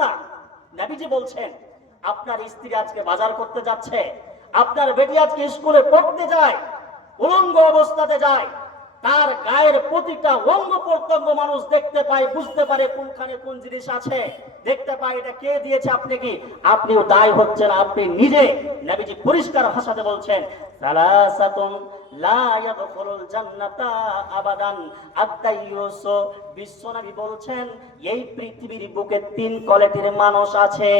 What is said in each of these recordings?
না। নবীজি বলছেন আপনার স্ত্রী আজকে বাজার করতে যাচ্ছে, আপনার বেটি আজকে স্কুলে পড়তে যায়, উলঙ্গ অবস্থাতে যায়, তার গায়ের প্রতিটা অঙ্গ প্রত্যঙ্গ মানুষ দেখতে পায়, বুঝতে পারে কোনখানে কোন জিনিস আছে, দেখতে পায় এটা কে দিয়েছে, আপনি কি আপনিও দায় হচ্ছেন আপনি নিজে। নবীজি পরিষ্কার ভাষাতে বলছেন সালাসাতুন লা ইয়াদখুলুল জান্নাতা আবাদান আদ-দাইয়ুস। বিশ্বনবী বলছেন এই পৃথিবীর বুকে তিন কোয়ালিটির মানুষ আছে,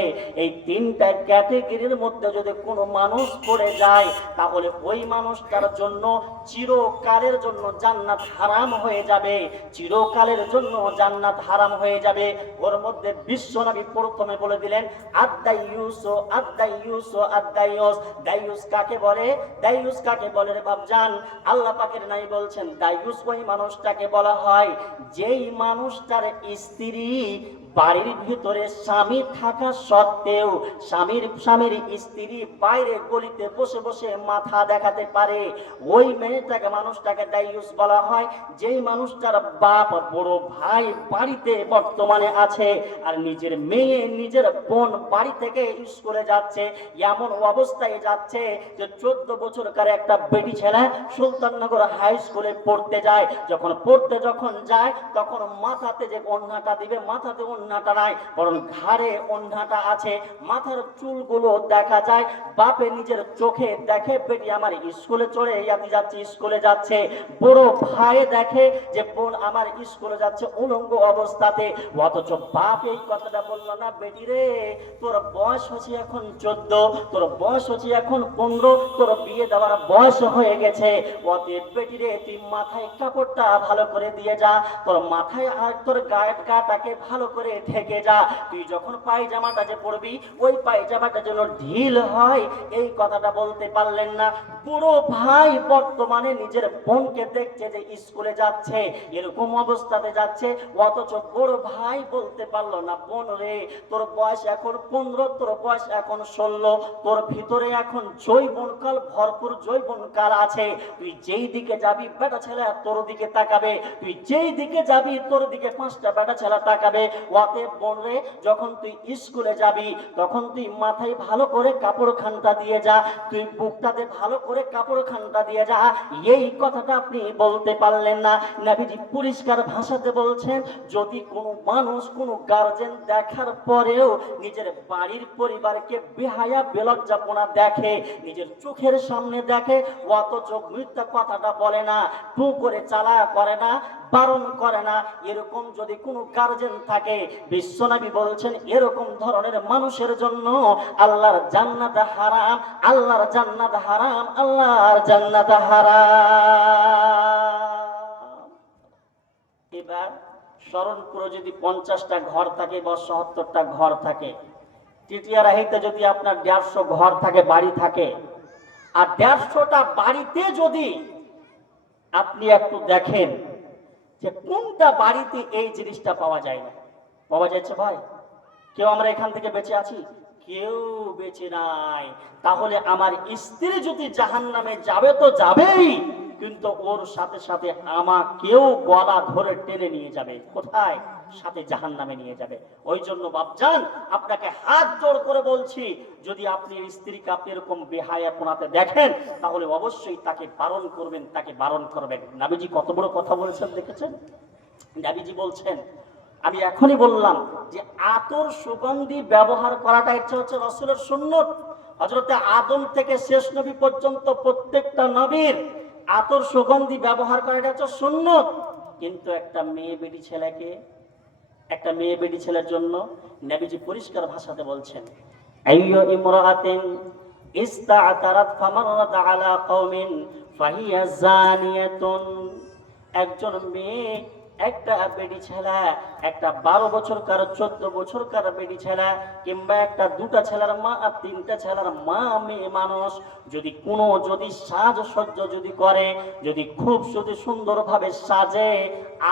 এই তিনটা ক্যাটাগরির মধ্যে যদি কোনো মানুষ পড়ে যায় তাহলে ওই মানুষটার জন্য চিরকালের জন্য জান্নাত হারাম হয়ে যাবে, চিরকালের জন্য জান্নাত হারাম হয়ে যাবে। ওর মধ্যে বিশ্বনবী প্রথমে বলে দিলেন আদ-দাইয়ুস, আদ-দাইয়ুস, আদ-দাইয়ুস। দাইয়ুস কাকে বলে? দাইয়ুস কাকে বলে রে বাপজান? আল্লাহ পাকের নাই বলছেন দাইয়ুস ওই মানুষটাকে বলা হয় যেই মানুষটার স্ত্রী বাড়ির ভিতরে স্বামী থাকা সত্ত্বেও স্বামীর স্ত্রী বাইরে গলিতে বসে বসে মাথা দেখাতে পারে, ওই মেয়েটাকে মানুষটাকে দাইয়ুস বলা হয়। যেই মানুষটার বাপ বড় ভাই বাড়িতে বর্তমানে আছে আর নিজের মেয়ে নিজের বোন বাড়ি থেকে স্কুলে যাচ্ছে, এমন অবস্থায় যাচ্ছে যে 14 বছরকার একটা বেটি ছেলে সুলতাননগর হাই স্কুলে পড়তে যায়। যখন যায় তখন মাথাতে যে ওড়নাটা দিবে, মাথাতে ওড়নাটা নাই, বরং ঘাড়ে ওড়নাটা আছে, মাথার চুলগুলো দেখা যায়। বাপে নিজের চোখে দেখে বেটি আমার স্কুলে চড়ে যাচ্ছে, স্কুলে যাচ্ছে। বড় ভাই দেখে যে বোন আমার স্কুলে যাচ্ছে উলঙ্গ অবস্থাতে, অথচ বাপ এই কথাটা বললো না, বেটি রে তোর বয়স হচ্ছে এখন 14, তোর বয়স হচ্ছে এখন 15, তোর বিয়ে দেওয়ার বয়স হয়ে গেছে, অতএব বেটি রে তুই মাথায় কাপড়টা ভালো করে দিয়ে যা, তোর মাথায় আর তোর গাটাকে ভালো করে ঢেকে যা, তুই যখন পায়জামাটা যে পরবি ওই পায়জামাটা যেন ঢিল হয়। এই কথাটা বলতে পারলেন না। পুরো ভাই বর্তমানে নিজের বোনকে দেখছে যে স্কুলে যাচ্ছে, এরকম অবস্থাতে যাচ্ছে, অথচ বড় ভাই বলতে পারলো না বোন রে তোর বয়স এখন 15, তোর বয়স এখন 16, তোর ভিতরে এখন যৌবনকাল, ভরপুর যৌবনকাল আছে, তুই যেই দিকে যাবি বেটা ছেলে তোর দিকে তাকাবে, তুই যেই দিকে যাবি তোর দিকে 5টা বেটা ছেলে তাকাবে। অতএব বোন রে যখন তুই স্কুলে যাবি তখন তুই মাথায় ভালো করে কাপড় খানটা দিয়ে যা, তুই বুকটাতে ভালো করে কাপড় খানটা দিয়ে যা। এই কথাটা আপনি বলতে পারলেন না। নবীজি পরিষ্কার ভাষাতে বলছেন যদি কোনো মানুষ কোনো গার্জেন দেখার পরেও নিজের বাড়ির পরিবারকে বেহায়া বেলজ্জাপনা দেখে, নিজের চোখের সামনে দেখে, অথচ মিথ্যা কথাটা বলে না, টু করে চালা করে না, বারণ করে না, এরকম যদি কোনো গার্জেন থাকে বিশ্বনবী বলছেন এরকম ধরনের মানুষের জন্য আল্লাহর জান্নাত হারাম, আল্লাহর জান্নাত হারাম, আল্লাহর জান্নাত হারাম। এবার শরণপুরে যদি 50টা ঘর থাকে বা 70টা ঘর থাকে, টিটিয়ারাহিতে যদি আপনার 150 ঘর থাকে, বাড়ি থাকে, আর 150টা বাড়িতে যদি আপনি একটু দেখেন যে কোনটা বাড়িতে এই জিনিসটা পাওয়া যায় না, পাওয়া যাচ্ছে ভাই? কেউ আমরা এখান থেকে বেঁচে আছি? কেউ বেঁচে নাই। তাহলে আমার স্ত্রী যদি জাহান্নামে যাবে তো যাবেই, কিন্তু ওর সাথে সাথে আমাকেও গলা ধরে টেনে নিয়ে যাবে। কোথায়? সাথে জাহান্নামে নিয়ে যাবে। ওই জন্য বাপজান আপনাকে হাত জোড় করে বলছি, যদি আপনি স্ত্রীকে আপনি এরকম বেহায়াপনাতে দেখেন তাহলে অবশ্যই তাকে বারণ করবেন, তাকে বারণ করবেন। নবীজি কত বড় কথা বলেছেন দেখেছেন? নবীজি বলছেন, আমি এখনই বললাম যে আতর সুগন্ধি ব্যবহার করাটা এটা হচ্ছে রাসূলের সুন্নত। হযরতে আদম থেকে শেষ নবী পর্যন্ত প্রত্যেকটা নবীর আতর সুগন্ধি ব্যবহার করা এটা হচ্ছে সুন্নত। কিন্তু একটা মেয়ে বেটি ছেলের জন্য নবীজি পরিষ্কার ভাষাতে বলছেন আইয়ু ইমরাআতিন ইস্তা'তারাত ফামাররাত আলা কওমিন ফাহিয়া জানিয়াতুন। একজন মেয়ে, একটা বেটি ছেলে, একটা 12 বছরকার 14 বছরকার বেটি ছেলে, কিংবা একটা 2টা ছেলের মা আর 3টা ছেলের মা, মেয়ে মানুষ যদি সাজসজ্জা যদি করে, যদি খুব যদি সুন্দরভাবে সাজে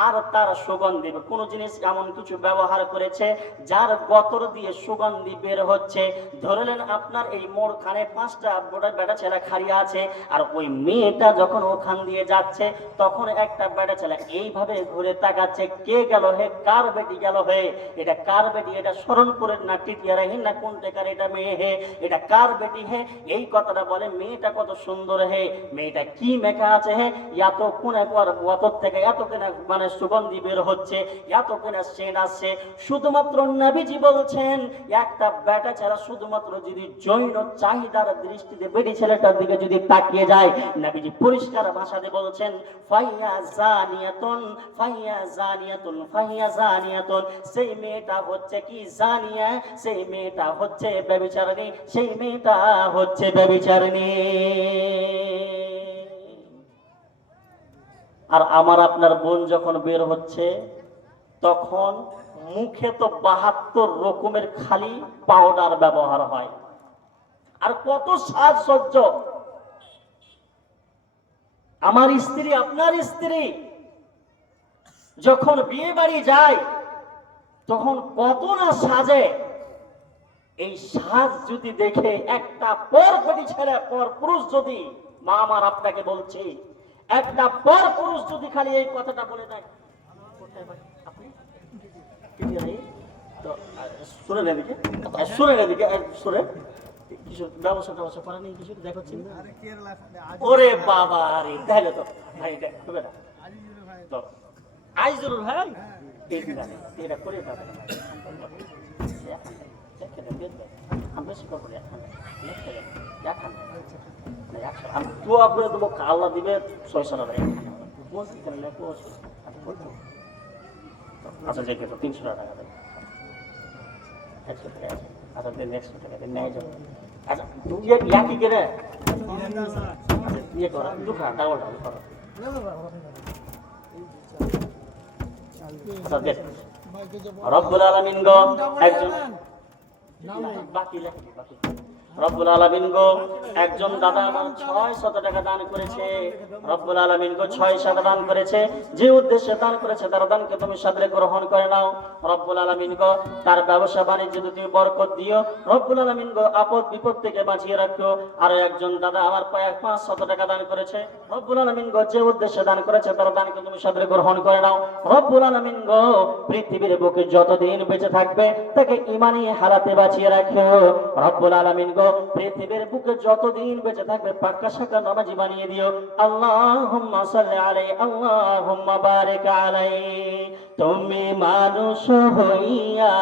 আর তার সুগন্ধি, কোন জিনিস এমন কিছু ব্যবহার করেছে যার গতর দিয়ে সুগন্ধি বের হচ্ছে। ধরলেন আপনার এই মোড়খানে 5টা বেটা ছেলে খাড়িয়ে আছে, আর ওই মেয়েটা যখন ওখান দিয়ে যাচ্ছে তখন একটা বেটা ছেলে এইভাবে ঘুরে তাকাচ্ছে, কে গেল হে, কার বেটি গেল হে, এটা কার বেটি, এটা স্মরণ করে না টিটিয়া রাখেন না কোন টেকার, এটা মেয়ে হে, এটা কার বেটি হে, এই কথাটা বলে। মেয়েটা কত সুন্দর হে, মেয়েটা কি মেখা আছে হে, এত কোন একবার ওয়াতর থেকে এত কেনা মানে সুগন্ধি বের হচ্ছে, এত কেনা সেন্ট আসছে। শুধুমাত্র নবীজি বলছেন একটা বেটা ছেলে শুধুমাত্র যদি জৈন চাহিদার দৃষ্টিতে বেটি ছেলেটার দিকে যদি তাকিয়ে যায়, নবীজি পরিষ্কার ভাষাতে বলছেন ফাইয়া জানিয়াতুন ফাইয়া জানিয়াতুন ফাইয়া জানিয়াতুন, সেই মেয়েটা হচ্ছে কি জানিয়া, সেই মেয়েটা হচ্ছে ব্যভিচারিণী, সেই মেয়েটা হচ্ছে ব্যভিচারিণী। আর আমার আপনার বোন যখন বের হচ্ছে তখন মুখে তো 72 রকমের খালি পাউডার ব্যবহার হয়, আর কত সাজসজ্জ। আমার স্ত্রী আপনার স্ত্রী যখন বিয়ে বাড়ি যায় তখন কত না সাজে। এই সাজ যদি দেখে একটা পরপটি ছেলে পর পুরুষ যদি, মা আমার আপনাকে বলছি, একটা পর পুরুষ যদি খালি এই কথাটা বলে দেয়, শুনে নেদিকে শুনে নেদিকে শুনে কিছু ব্যবসা টবসা করা নেই, কিছু দেখাচ্ছি। ওরে বাবা রে, দেখো তো ভাই, এটা হবে না তো আইজুরুল ভাই, এটা করে দেবে আল্লাহ দিবে 600 টাকা। আচ্ছা যে 300 টাকা দেবে। আচ্ছা নেক্সট টাকা নেয় যাবে। আচ্ছা ইয়া কি করে ইয়ে করা দুটো ডাবল ডাবল করো। আচ্ছা দেখ রব্বুল আলামিন গো একজন বাকি লেখা বাকি রব্বুল আলামিন গো একজন দাদা আমার 600 টাকা দান করেছে। রব্বুল আলামিন গো 600 দান করেছে, যে উদ্দেশ্যে দান করেছে তার দানকে তুমি সাদরে গ্রহণ করে নাও। রব্বুল আলামিন গো তার ব্যবসা বাণিজ্যে তুমি বরকত দিও। রব্বুল আলামিন গো আপদ বিপদ থেকে বাঁচিয়ে রাখো। আর একজন দাদা আমার 500 টাকা দান করেছে। রব্বুল আলামিন গো যে উদ্দেশ্যে দান করেছে তার দানকে তুমি সাদরে গ্রহণ করে নাও। রব্বুল আলামিন গো পৃথিবীর বুকে যতদিন বেঁচে থাকবে তাকে ঈমানি হালাতে বাঁচিয়ে রাখো। রব্বুল আলামিন গো পৃথিবীর বুকে যতদিন বেঁচে থাকবে পাক্কা শাকা নামাজি বানিয়ে দিও। আল্লাহুম্মা সাল্লি আলাইহি আল্লাহুম্মা বারিক আলাইহি। তুমি মানুষ হইয়া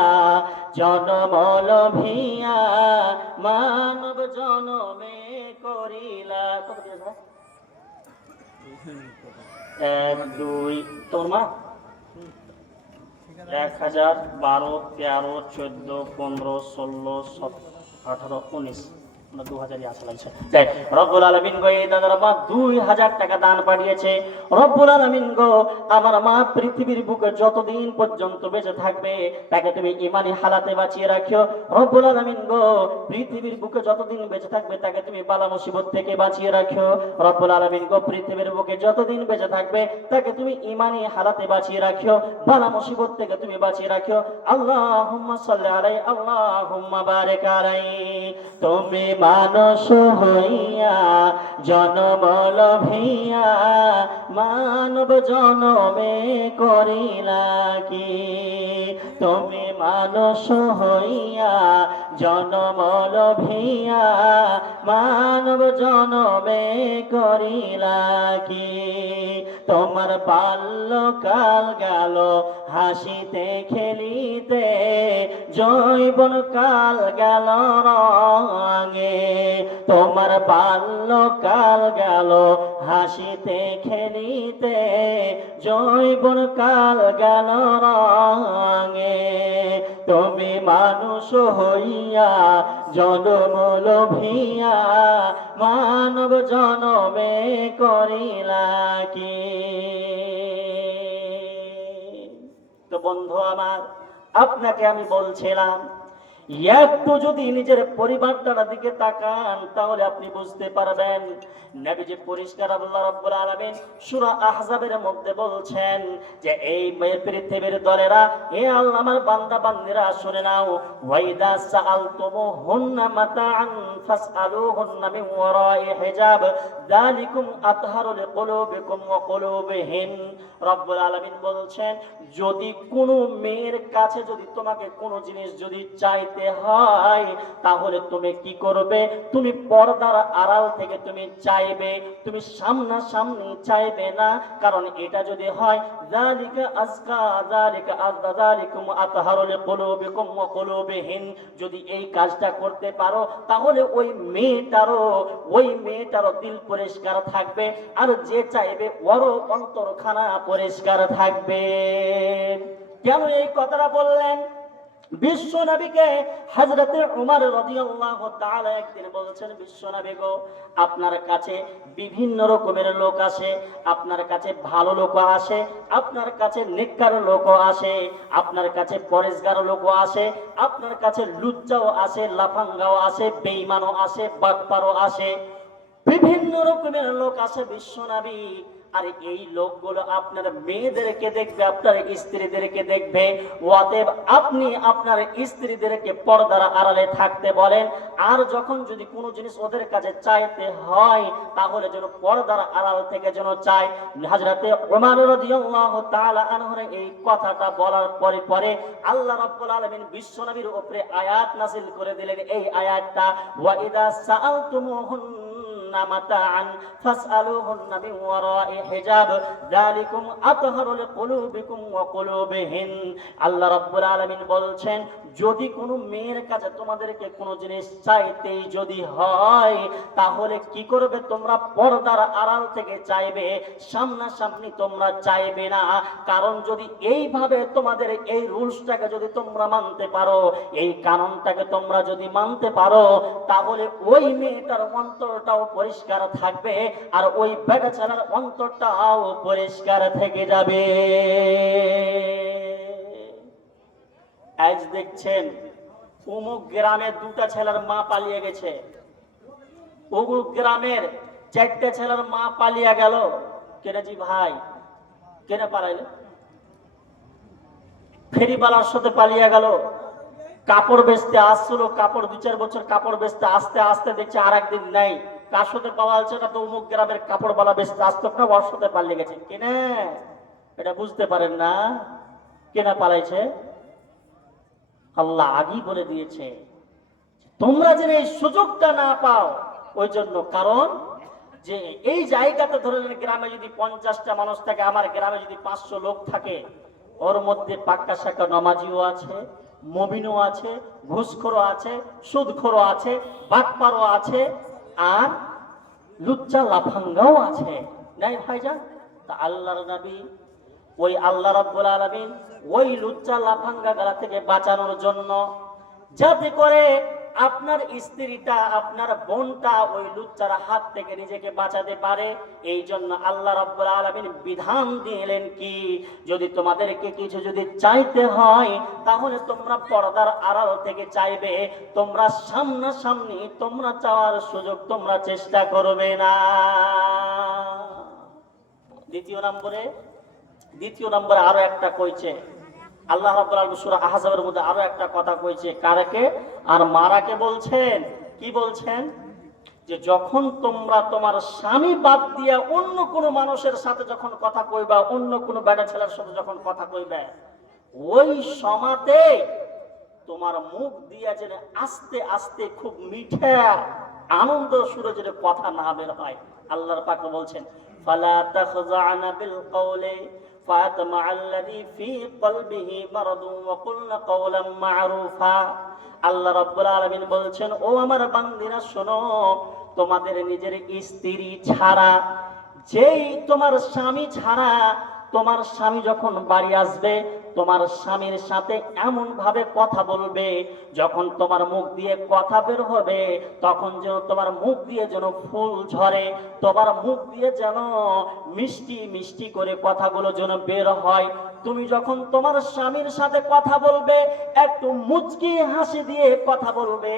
জনম লভিয়া মানব জনমে করিলা। কত দিয়েছ? 1 2 তোর মা 1000 12 13 14 15 16 17 18 19 2000 আসা লাগছে। রব্বুল আলামিন গো এই দাদার মা 2000 টাকা দান পাঠিয়েছে। রব্বুল আলামিন গো আমার মা পৃথিবীর বুকে যতদিন পর্যন্ত বেঁচে থাকবে তাকে তুমি ঈমানি হালাতে বাঁচিয়ে রাখিও। রব্বুল আলামিন গো পৃথিবীর বুকে যতদিন বেঁচে থাকবে তাকে তুমি বালা মুসিবত থেকে বাঁচিয়ে রাখিও। রব্বুল আলামিন গো পৃথিবীর বুকে যতদিন বেঁচে থাকবে তাকে তুমি ঈমানি হালাতে বাঁচিয়ে রাখিও, বালা মুসিবত থেকে তুমি বাঁচিয়ে রাখিও। আল্লাহুম্মা সাল্লি আলাইহি আল্লাহুম্মা বারিক আলাইহি। তুমি মানুষ হইয়া জনম লভিয়া মানব জনমে করিলা কি। তুমি মানুষ হইয়া জনম লভিয়া মানব জনমে করিলা কি। তোমার বাল্যকাল গেল হাসিতে খেলিতে, যৌবন কাল গেল রঙে। তোমার বাল্যকাল গেল হাসিতে খেলিতে, যৌবন কাল গেল রঙে। তুমি মানুষ হইয়া জনম লভিয়া মানব জনমে করিলা কি। তো বন্ধু আমার আপনাকে আমি বলছিলাম একটু যদি নিজের পরিবারটার দিকে তাকান তাহলে আপনি বুঝতে পারবেন নবীজি পরিষ্কার আল্লাহ রাব্বুল আলামিন সূরা আহজাবের মধ্যে বলছেন যে এই পৃথিবীর দলেরা, হে আল্লাহ আমার বান্দা বান্দিরা শুনে নাও, ওয়াইদা সাআলতুমুহুন্না মাতাআন ফাসআলুহুন্না মিন ওয়ারাই হিজাব যালিকুম আতহারু লিকুলুবিকুম ওয়া কুলুবিহিন। রব্বুল আলামিন বলছেন, যদি কোনো মেয়ের কাছে যদি তোমাকে কোনো জিনিস যদি চাইতে হয় তাহলে তুমি কি করবে? তুমি পর্দার আড়াল থেকে তুমি চাইবে, তুমি সামনাসামনি চাইবে না। কারণ এটা যদি হয় যালিকা আজকা যালিকা আযকা যালিকুম আতহারু লিকুলুবিকুম ওয়া কুলুবিহিন, যদি এই কাজটা করতে পারো তাহলে ওই মেয়েটারও দিল পরিষ্কার থাকবে, আর যে চাইবে ওরও অন্তরখানা পরিষ্কার থাকবে। কেন এই কথাটা বললেন? বিশ্ব নবীকে হযরতে ওমর রাদিয়াল্লাহু তাআলা একদিন বলছেন, বিশ্ব নবী গো, আপনার কাছে বিভিন্ন রকমের লোক আসে, আপনার কাছে ভালো লোক আসে, আপনার কাছে নেককার লোক আসে, আপনার কাছে পরেশগার লোক আসে, আপনার কাছে লুচ্চাও আসে, লাফাঙ্গাও আসে, বেঈমানও আসে, বাটপারও আসে, বিভিন্ন রকমের লোক আসে বিশ্ব নবী। আর এই লোকগুলো আপনার মেয়েদেরকে দেখবে, আপনার স্ত্রীদেরকে দেখবে। অতএব আপনি আপনার স্ত্রীদেরকে পর্দার আড়ালে থাকতে বলেন, আর যখন যদি কোনো জিনিস ওদের কাছে চাইতে হয় তাহলে যেন পর্দার আড়াল থেকে যেন চায়। হযরতে ওমর রাদিয়াল্লাহু তাআলা আনহুর এই কথাটা বলার পরে আল্লাহ রাব্বুল আলামিন বিশ্ব নবীর উপরে আয়াত নাযিল করে দিলেন। এই আয়াতটা, ওয়া ইযা সাআলতুমুহুন্না মাতাআন ফাসআলুহুন্না মিন ওয়ারাই হিজাব যালিকুম আতহারু লিকুলুবিকুম ওয়া কুলুবিহিন। আল্লাহ রাব্বুল আলামিন বলছেন, যদি কোনো মেয়ের কাছে তোমাদেরকে কোনো জিনিস চাইতেই যদি হয় তাহলে কি করবে? তোমরা পর্দার আড়াল থেকে চাইবে, সামনাসামনি তোমরা চাইবে না। কারণ যদি এইভাবে তোমাদের এই রুলসটাকে যদি তোমরা মানতে পারো, এই কানুনটাকে তোমরা যদি মানতে পারো, তাহলে ওই মেয়েটার অন্তরটাও পরিষ্কার থাকবে, আর ওই বেটা ছেলের অন্তরটাও পরিষ্কার থেকে যাবে। আজ দেখছেন অমুক গ্রামের দুটা ছেলের মা পালিয়ে গেছে, অমুক গ্রামের চারটে ছেলের মা পালিয়ে গেল। কেন জি ভাই, কেন পালাইলে? ফেরিওয়ালার সাথে পালিয়ে গেল। কাপড় বেচতে আসছিল, কাপড় 2-4 বছর কাপড় বেচতে আস্তে আস্তে দেখছে আর একদিন নাই। কার সাথে পালাচ্ছে? না তো অমুক গ্রামের কাপড়ওয়ালা বেচতে আসতো না, ওর সাথে পালিয়ে গেছে। কেন এটা বুঝতে পারেন না? কেন পালাইছে? আল্লাহ আগেই বলে দিয়েছে তোমরা যেন এই সুযোগটা না পাও ওই জন্য। কারণ যে এই জায়গাতে ধরে গ্রামে যদি 50টা মানুষ থাকে, আমার গ্রামে যদি 500 লোক থাকে, ওর মধ্যে পাক্কা শাক্কা নামাজিও আছে, মুমিনও আছে, ঘুষখোরও আছে, সুদখোরও আছে, বাটপারও আছে, আর লুচ্চা লাফাঙ্গাও আছে, নাই ভাইজান? তা আল্লাহর নবী, ওই আল্লাহ রাব্বুল আলামিন ওই লুচ্চা লাফাঙ্গা গালা থেকে বাঁচানোর জন্য, যাতে করে আপনার স্ত্রীটা, আপনার বোনটা ওই লুচ্চার হাত থেকে নিজেকে বাঁচাতে পারে, এই জন্য আল্লাহ রাব্বুল আলামিন বিধান দিলেন কি, যদি তোমাদেরকে কিছু যদি চাইতে হয় তাহলে তোমরা পর্দার আড়াল থেকে চাইবে, তোমরা সামনাসামনি তোমরা চাওয়ার সুযোগ তোমরা চেষ্টা করবে না। দ্বিতীয় নম্বরে আরো একটা কইছে আল্লাহ রাব্বুল আলামিন সূরা আহজাবের মধ্যে, আরো একটা কথা কইছে। কারকে? আর মারাকে বলছেন। কি বলছেন? যে যখন তোমরা তোমার স্বামী বাদ দিয়া অন্য কোনো মানুষের সাথে যখন কথা কইবা, অন্য কোনো বেটা ছেলের সাথে যখন কথা কইবে, ওই সময়তে তোমার মুখ দিয়া যেন আস্তে আস্তে খুব মিঠা আনন্দ সুরে যেন কথা না বের হয়। আল্লাহর পাক বলছেন, ফালা তাখযা'না বিল কওলি ফায়াতমা'a আল্লাযী ফী কলবিহি মারাদুন ওয়া কুলনা কওলাম মা'রুফা। আল্লাহ রাব্বুল আলামিন বলছেন, ও আমার বান্দীরা শোনো, তোমাদের নিজের স্ত্রী ছাড়া, যেই তোমার স্বামী ছাড়া, তোমার স্বামী যখন বাড়ি আসবে তোমার স্বামীর সাথে এমন ভাবে কথা বলবে, যখন তোমার মুখ দিয়ে কথা বের হবে তখন যেন তোমার মুখ দিয়ে যেন ফুল ঝরে, তোমার মুখ দিয়ে যেন মিষ্টি মিষ্টি করে কথাগুলো যেন বের হয়। তুমি যখন তোমার স্বামীর সাথে কথা বলবে একটু মুচকি হাসি দিয়ে কথা বলবে,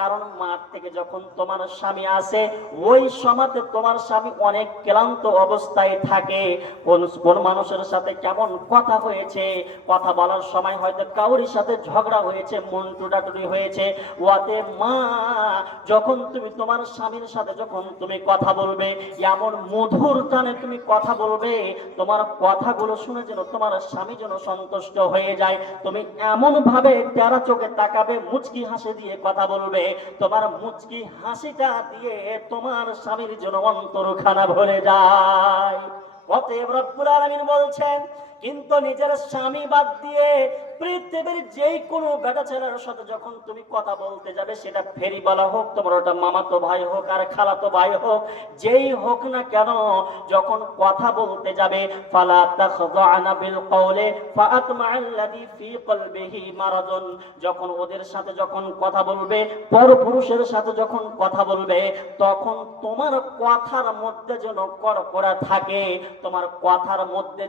কারণ মাঠ থেকে যখন তোমার স্বামী আসে ওই সময়তে তোমার স্বামী অনেক ক্লান্ত অবস্থায় থাকে। কোন মানুষের সাথে কেমন কথা হয়েছে, কথা বলার সময় হয়তো কাউরির সাথে ঝগড়া হয়েছে, মন টুটাটুটি হয়েছে, ওতে মা যখন তুমি তোমার স্বামীর সাথে যখন তুমি কথা বলবে এমন মধুর টানে তুমি কথা বলবে, তোমার কথাগুলো শুনে যেন তোমার স্বামী যেন সন্তুষ্ট হয়ে যায়। তুমি এমন ভাবে তেরা চোখে তাকাবে, মুচকি হাসি দিয়ে কথা বলবে, তোমার মুচকি হাসিটা দিয়ে তোমার স্বামীর যেন অন্তরখানা ভরে যায়। অতএব রব্বুল আলামিন বলছেন, কিন্তু নিজের স্বামী বাদ দিয়ে পৃথিবীর যেই কোনো বেটা ছেলের সাথে যখন তুমি কথা বলতে যাবে, সেটা ফেরিওয়ালা হোক, তোমার ওটা মামাতো ভাই হোক আর খালাতো ভাই হোক, যেই হোক না কেন, যখন কথা বলতে যাবে ফালা তাখযানা বিল কওলি ফাআতমাআল্লাযী ফী কলবিহি মারাদুন, যখন ওদের সাথে যখন কথা বলবে, পরপুরুষের সাথে যখন কথা বলবে, তখন তোমার কথার মধ্যে যেন কড়কড়া থাকে, তোমার কথার মধ্যে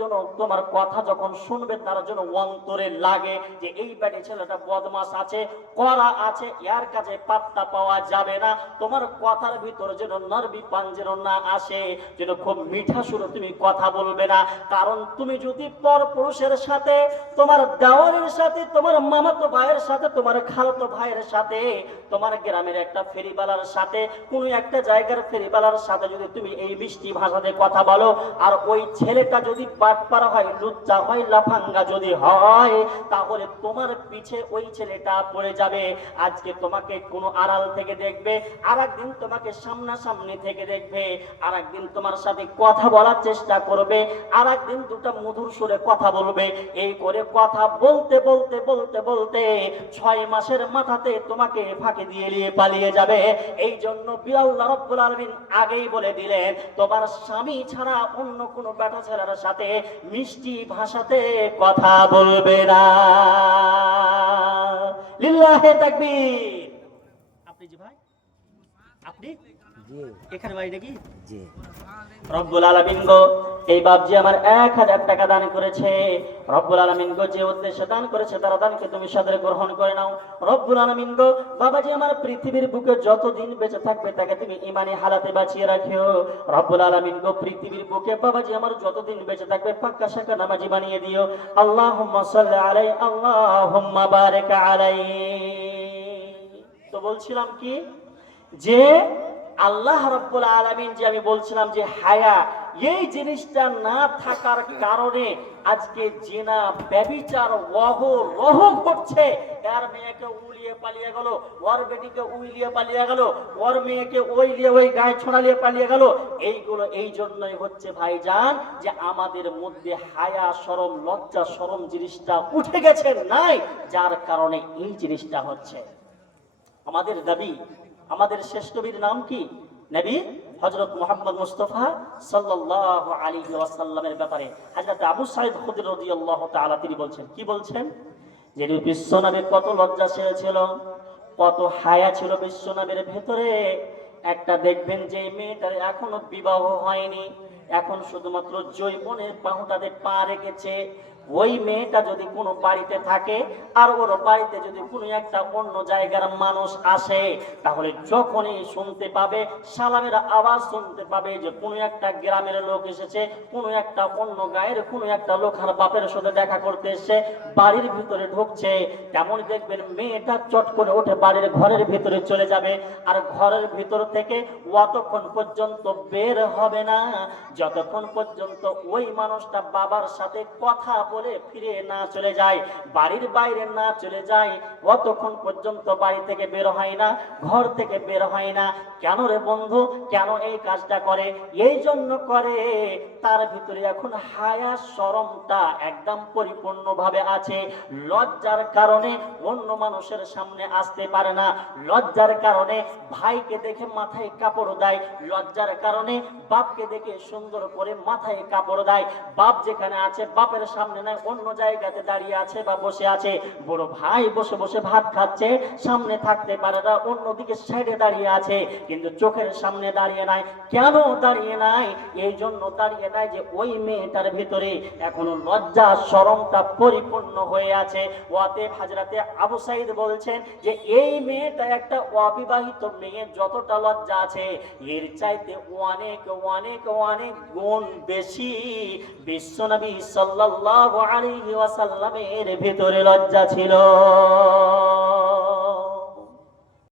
যেন তোমার কথা যখন শুনবে তার জন্য অন্তরে লাগে যে এই বাড়ি ছেলেটা বদমাশ আছে, কড়া আছে, এর কাছে পাত্তা পাওয়া যাবে না। তোমার কথার ভিতরে যেন নরবি পান যেন না আসে, যেন খুব মিঠা সুরে তুমি কথা বলবে না। কারণ তুমি যদি পরপুরুষের সাথে, তোমার দেওয়ারের সাথে, তোমার মামাতো ভাইয়ের সাথে, তোমার খালাতো ভাইয়ের সাথে, তোমার গ্রামের একটা ফেরিওয়ালার সাথে, কোনো একটা জায়গার ফেরিওয়ালার সাথে যদি তুমি এই মিষ্টি ভাষাতে কথা বলো, আর ওই ছেলেটা যদি বাটপাড়া হয়, লুচ্চা হয়, লাফাঙ্গা যদি হয়, তাহলে তোমার পিছে ওই ছেলেটা পড়ে যাবে। আজকে তোমাকে কোনো আড়াল থেকে দেখবে, আর একদিন তোমাকে সামনাসামনি থেকে দেখবে, আর একদিন তোমার সাথে কথা বলার চেষ্টা করবে, আর একদিন দুটো মধুর সুরে কথা বলবে। এই করে কথা বলতে বলতে বলতে বলতে 6 মাসের মাথাতে তোমাকে ফাঁকি দিয়ে নিয়ে পালিয়ে যাবে। এই জন্য আল্লাহ রাব্বুল আলামিন আগেই বলে দিলেন, তোমার স্বামী ছাড়া অন্য কোনো বেটা ছেলের সাথে মিষ্টি ভাষাতে কথা বলবে না। লিল্লাহি তাকবীর। আপনি জি ভাই, আপনি জি এখানে ভাই নাকি? জি। রব্বুল আলামিন গো, এই বাপজি আমার 1000 টাকা দান করেছে। রব্বুল আলামিন গো, যে উদ্দেশ্যে দান করেছে তারা দানকে তুমি সাদরে গ্রহণ করে নাও। রব্বুল আলামিন গো, বাবাজি আমার পৃথিবীর বুকে যতদিন বেঁচে থাকবে তাকে তুমি ঈমানি হালাতে বাঁচিয়ে রাখিও। রব্বুল আলামিন গো, পৃথিবীর বুকে বাবাজি আমার যতদিন বেঁচে থাকবে পাক্কা শাকা নামাজি বানিয়ে দিও। আল্লাহুম্মা সাল্লি আলাইহি, আল্লাহুম্মা বারিক আলাইহি। তো বলছিলাম কি, যে আল্লাহ রাব্বুল আলামিন, যে আমি বলছিলাম যে হায়া, এই জিনিসটা না থাকার কারণে আজকে জিনা, ব্যভিচার, অহরহ ঘটছে। এর মেয়েকে উলিয়ে পালিয়ে গেল, ওর বেটিকে উলিয়ে পালিয়ে গেল, ওর মেয়েকে ওই লিয়ে ওই গায়ে ছড়ালিয়ে পালিয়ে গেল। এইগুলো এই জন্যই হচ্ছে ভাইজান, যে আমাদের মধ্যে হায়া, শরম, লজ্জা, শরম জিনিসটা উঠে গেছে নাই, যার কারণে এই জিনিসটা হচ্ছে। আমাদের নবী, আমাদের শ্রেষ্ঠ নবীর নাম কি? নবী হযরত মুহাম্মদ মুস্তাফা সাল্লাল্লাহু আলাইহি ওয়াসাল্লামের ব্যাপারে হযরত আবু সাঈদ খুদরী রাদিয়াল্লাহু তাআলা তিনি বলছেন, কি বলছেন, যে বিশ্বনবী কত লজ্জাশীল ছিল, কত হায়া ছিল বিশ্বনবীর ভেতরে। একটা দেখবেন যে মেয়েটার এখনো বিবাহ হয়নি, এখন শুধুমাত্র যৌবনের পাহুটাতে পা রেখেছে, ওই মেয়েটা যদি কোনো বাড়িতে থাকে আর ওর বাড়িতে যদি কোনো একটা অন্য জায়গার মানুষ আসে, তাহলে যখনই শুনতে পাবে, সালামের আওয়াজ শুনতে পাবে যে কোনো একটা গ্রামের লোক এসেছে, কোনো একটা অন্য গায়ের কোনো একটা লোক আর বাপের সাথে দেখা করতে এসে বাড়ির ভিতরে ঢুকছে, তেমন দেখবেন মেয়েটা চট করে ওঠে বাড়ির ঘরের ভিতরে চলে যাবে, আর ঘরের ভিতর থেকে অতক্ষণ পর্যন্ত বের হবে না যতক্ষণ পর্যন্ত ওই মানুষটা বাবার সাথে কথা বলে ফিরে না চলে যায়, বাড়ির বাইরে না চলে যায়, অতক্ষণ পর্যন্ত বাড়ি থেকে বের হয় না, ঘর থেকে বের হয় না। কেন রে বন্ধু, কেন এই কাজটা করে? এই জন্য করে, তার ভিতরে এখন হায়া শরমটা একদম পরিপূর্ণভাবে আছে। লজ্জার কারণে অন্য মানুষের সামনে আসতে পারে না, লজ্জার কারণে ভাইকে দেখে মাথায় কাপড় দেয়, লজ্জার কারণে বাপকে দেখে সুন্দর করে মাথায় কাপড় দেয়। বাপ যেখানে আছে বাপের সামনে নয়, অন্য জায়গাতে দাঁড়িয়ে আছে বা বসে আছে। বড় ভাই বসে বসে ভাত খাচ্ছে, সামনে থাকতে পারে না, অন্যদিকে সাইডে দাঁড়িয়ে আছে, কিন্তু চোখের সামনে দাঁড়িয়ে নাই। কেন দাঁড়িয়ে নাই? এই জন্য দাঁড়িয়ে নাই যে ওই মেয়েটার ভিতরে এখনো লজ্জা শরমটা পরিপূর্ণ হয়ে আছে। অতএব হযরতে আবু সাঈদ বলছেন যে এই মেয়েটা একটা অবিবাহিত মেয়ে, যতটা লজ্জা আছে এর চাইতে অনেক অনেক অনেক গুণ বেশি বিশ্বনবী সাল্লাল্লাহু আলাইহি ওয়াসাল্লামের ভিতরে লজ্জা ছিল।